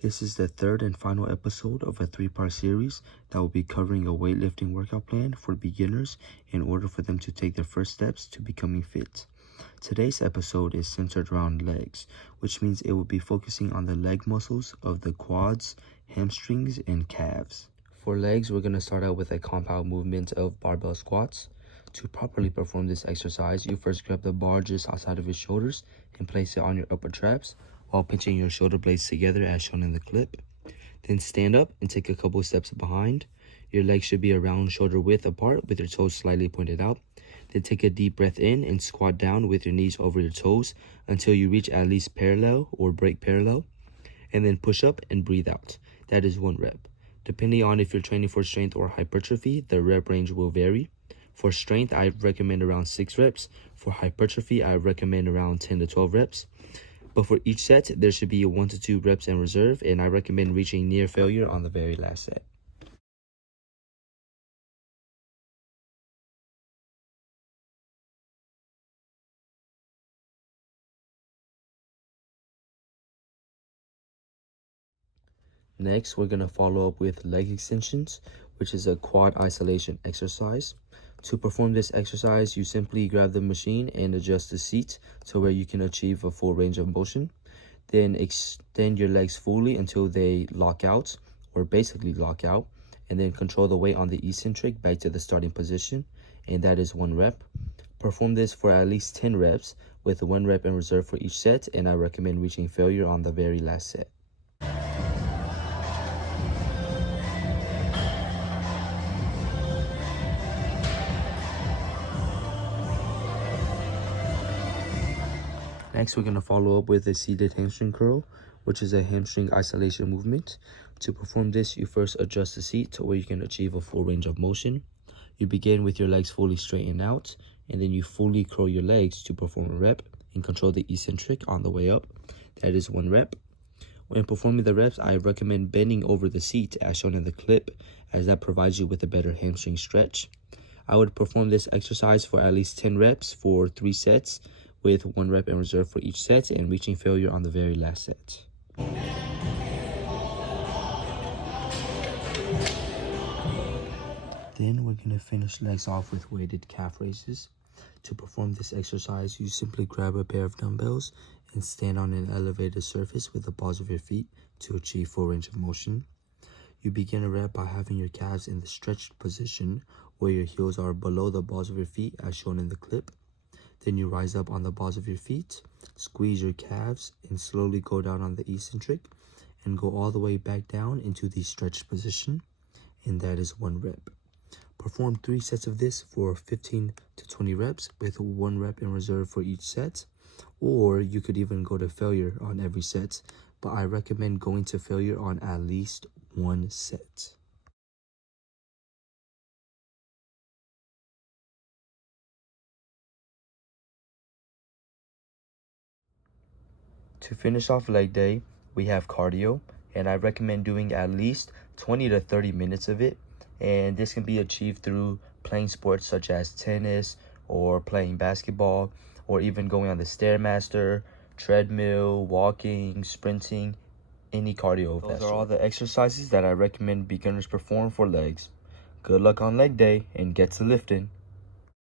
This is the third and final episode of a three-part series that will be covering a weightlifting workout plan for beginners in order for them to take their first steps to becoming fit. Today's episode is centered around legs, which means it will be focusing on the leg muscles of the quads, hamstrings, and calves. For legs, we're going to start out with a compound movement of barbell squats. To properly perform this exercise, you first grab the bar just outside of your shoulders and place it on your upper traps while pinching your shoulder blades together as shown in the clip. Then stand up and take a couple steps behind. Your legs should be around shoulder width apart with your toes slightly pointed out. Then take a deep breath in and squat down with your knees over your toes until you reach at least parallel or break parallel. And then push up and breathe out. That is 1 rep. Depending on if you're training for strength or hypertrophy, the rep range will vary. For strength, I recommend around 6 reps. For hypertrophy, I recommend around 10 to 12 reps. But for each set, there should be 1 to 2 reps in reserve, and I recommend reaching near failure on the very last set. Next, we're going to follow up with leg extensions, which is a quad isolation exercise. To perform this exercise, you simply grab the machine and adjust the seat to where you can achieve a full range of motion. Then extend your legs fully until they lock out, or basically lock out, and then control the weight on the eccentric back to the starting position, and that is 1 rep. Perform this for at least 10 reps with 1 rep in reserve for each set, and I recommend reaching failure on the very last set. Next, we're going to follow up with a seated hamstring curl, which is a hamstring isolation movement. To perform this, you first adjust the seat to where you can achieve a full range of motion. You begin with your legs fully straightened out, and then you fully curl your legs to perform a rep and control the eccentric on the way up. That is 1 rep. When performing the reps, I recommend bending over the seat as shown in the clip, as that provides you with a better hamstring stretch. I would perform this exercise for at least 10 reps for 3 sets, with 1 rep in reserve for each set and reaching failure on the very last set. Then we're going to finish legs off with weighted calf raises. To perform this exercise, you simply grab a pair of dumbbells and stand on an elevated surface with the balls of your feet to achieve full range of motion. You begin a rep by having your calves in the stretched position where your heels are below the balls of your feet as shown in the clip. Then you rise up on the balls of your feet, squeeze your calves, and slowly go down on the eccentric and go all the way back down into the stretched position, and that is 1 rep. Perform 3 sets of this for 15 to 20 reps with 1 rep in reserve for each set, or you could even go to failure on every set, but I recommend going to failure on at least 1 set. To finish off leg day, we have cardio, and I recommend doing at least 20 to 30 minutes of it, and this can be achieved through playing sports such as tennis or playing basketball, or even going on the Stairmaster, treadmill, walking, sprinting, any cardio of that sort. Those are all the exercises that I recommend beginners perform for legs. Good luck on leg day and get to lifting.